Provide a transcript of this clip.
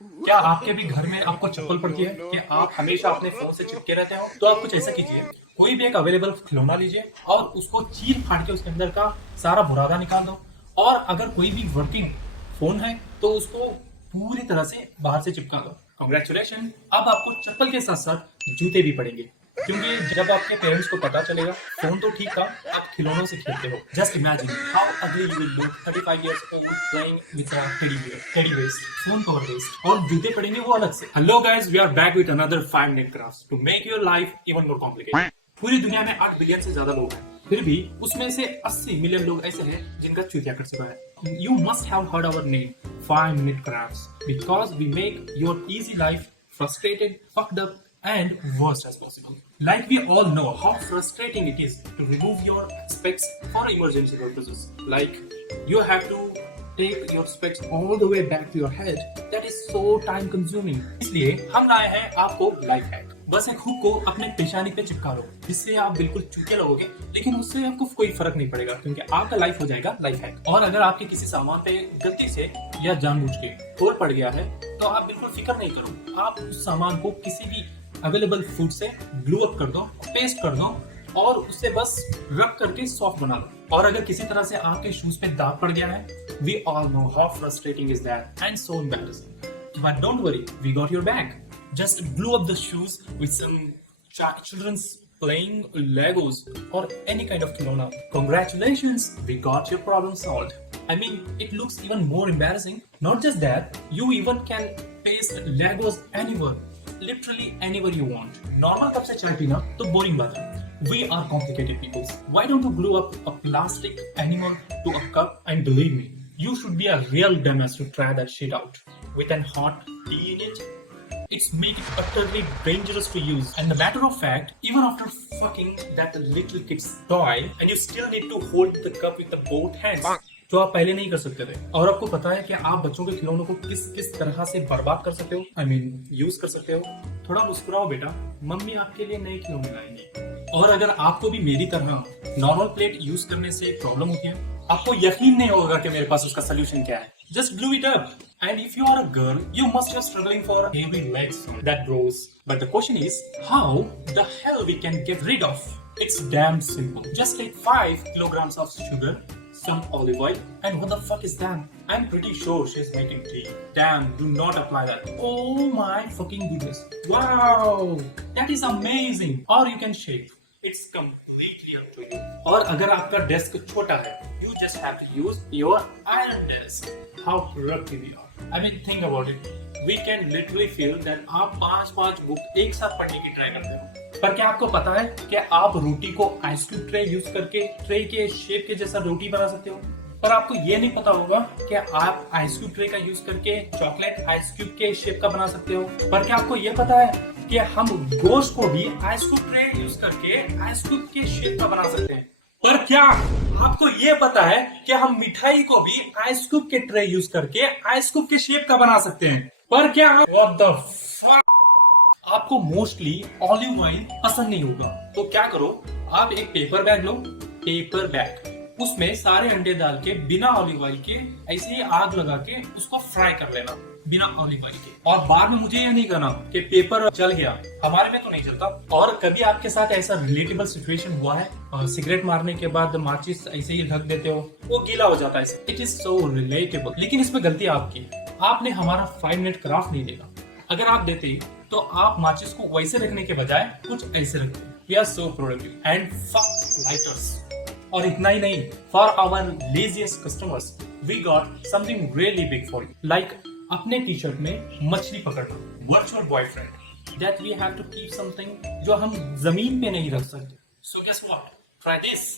क्या आपके भी घर में आपको चप्पल पड़ती है कि आप हमेशा अपने फोन से चिपके रहते हो? तो आप कुछ ऐसा कीजिए, कोई भी एक अवेलेबल खिलौना लीजिए और उसको चीर फाड़ के उसके अंदर का सारा बुरादा निकाल दो। और अगर कोई भी वर्किंग फोन है तो उसको पूरी तरह से बाहर से चिपका दो। कॉन्ग्रेचुलेशन, अब आपको चप्पल के साथ साथ जूते भी पड़ेंगे, क्योंकि जब आपके पेरेंट्स को पता चलेगा फोन तो ठीक था, आप खिलौनों से खेलते हो। जस्ट इमेजिन हाउ अगली you will look 35 years old playing with a teddy bears, phone cover based, और जूते पड़ेंगे वो अलग से। Hello guys, we are back with another 5 minute crafts to make your life even more complicated। पूरी दुनिया में 8 बिलियन से ज्यादा लोग हैं, फिर भी उसमें से 80 मिलियन लोग ऐसे हैं जिनका चूतिया कर चुका है। You must have heard our name, 5 minute crafts, because we make your easy life frustrated, fucked up, and worst as possible. Like we all know how frustrating it is to remove your specs for emergency purposes. Like you have to take your specs all the way back to your head. That is so time consuming. इसलिए हम लाए हैं आपको life hack. बस एक hook को अपने पेशानी पे चिपका लो, जिससे आप बिल्कुल चूतिया लगोगे, लेकिन उससे आपको कोई फर्क नहीं पड़ेगा क्योंकि आपका लाइफ हो जाएगा लाइफ हैक। और अगर आपके किसी सामान पे गलती से या जानबूझ के तोड़ पड़ गया है तो आप बिल्कुल फिक्र नहीं करो, आप उस सामान को किसी भी अवेलेबल फूड से ग्लू अप कर दो, पेस्ट कर दो और उससे बस रब करके सॉफ्ट बना लो। और अगर किसी तरह से आपके शूज पे दाग पड़ गया है, we all know how frustrating is that and so embarrassing. But don't worry, we got your back. Just glue up the shoes with some children's playing Legos or any kind of khilona. Congratulations, we got your problem solved. I mean, it looks even more embarrassing. Not just that, you even can paste Legos anywhere. Literally anywhere you want. Normal cup से चाय पीना तो boring बात है. We are complicated people. Why don't you glue up a plastic animal to a cup and believe me, you should be a real dumbass to try that shit out. With an hot tea in it, it's make it utterly dangerous to use. And the matter of fact, even after fucking that little kid's toy, and you still need to hold the cup with the both hands. जो आप पहले नहीं कर सकते थे। और आपको पता है कि आप बच्चों के खिलौनों को किस किस तरह से बर्बाद कर सकते हो, I mean, यूज कर सकते हो। थोड़ा मुस्कुराओ बेटा, मम्मी आपके लिए नए खिलौने लाएंगे। और अगर आपको भी मेरी तरह नॉर्मल प्लेट यूज करने से प्रॉब्लम होती है, आपको यकीन नहीं होगा कि मेरे पास उसका सोल्यूशन क्या है। Just glue it up. And if you are a girl, you must be struggling for heavy legs that grows. But the question is, how the hell we can get rid of? It's damn simple. Just take 5 kilograms of sugar, some olive oil, and what the fuck is that? I'm pretty sure she's making tea. Damn, do not apply that. Oh my fucking goodness. Wow, that is amazing. Or you can shave. It's completely up to you. और अगर आपका desk छोटा है, you just have to use your iron desk. How productive you are. I mean, think about it. We can literally feel that आप 5 book एक साथ पढ़ने की ट्राई करते हो। पर क्या आपको पता है कि आप रोटी को आइस क्यूब ट्रे यूज करके ट्रे के शेप के जैसा रोटी बना सकते हो? पर आपको ये नहीं पता होगा कि आप आइस क्यूब ट्रे का यूज करके चॉकलेट आइस क्यूब के शेप का बना सकते हो। पर क्या आपको ये पता है कि हम गोश्त को भी आइस क्यूब ट्रे यूज करके आइस क्यूब के शेप का बना सकते हैं? पर क्या आपको ये पता है कि हम मिठाई को भी आइस क्यूब के ट्रे यूज करके आइस क्यूब के शेप का बना सकते हैं? पर क्या व्हाट द फक, आपको मोस्टली ऑलिव ऑयल पसंद नहीं होगा, तो क्या करो, आप एक पेपर बैग लो, पेपर बैग, उसमें सारे अंडे डाल के बिना ऑलिव ऑयल के ऐसे ही आग लगा के उसको फ्राई कर लेना बिना ऑलिव ऑयल के। और बाद में मुझे ये नहीं कहना कि पेपर जल गया, हमारे में तो नहीं जलता। और कभी आपके साथ ऐसा रिलेटेबल सिचुएशन हुआ है, सिगरेट मारने के बाद माचिस ऐसे ही ढक देते हो, वो गीला हो जाता है। It is so relatable. लेकिन इसमें गलती आपकी, आपने हमारा 5 मिनट क्राफ्ट नहीं देखा। अगर आप देते तो आप माचिस को वैसे रखने के बजाय कुछ ऐसे रखते। We are so productive and fuck lighters. और इतना ही नहीं, for our laziest customers we got something really big for you, like अपने टी शर्ट में मछली पकड़ना, virtual boyfriend, that we have to keep something जो हम जमीन पे नहीं रख सकते। So guess what, try this.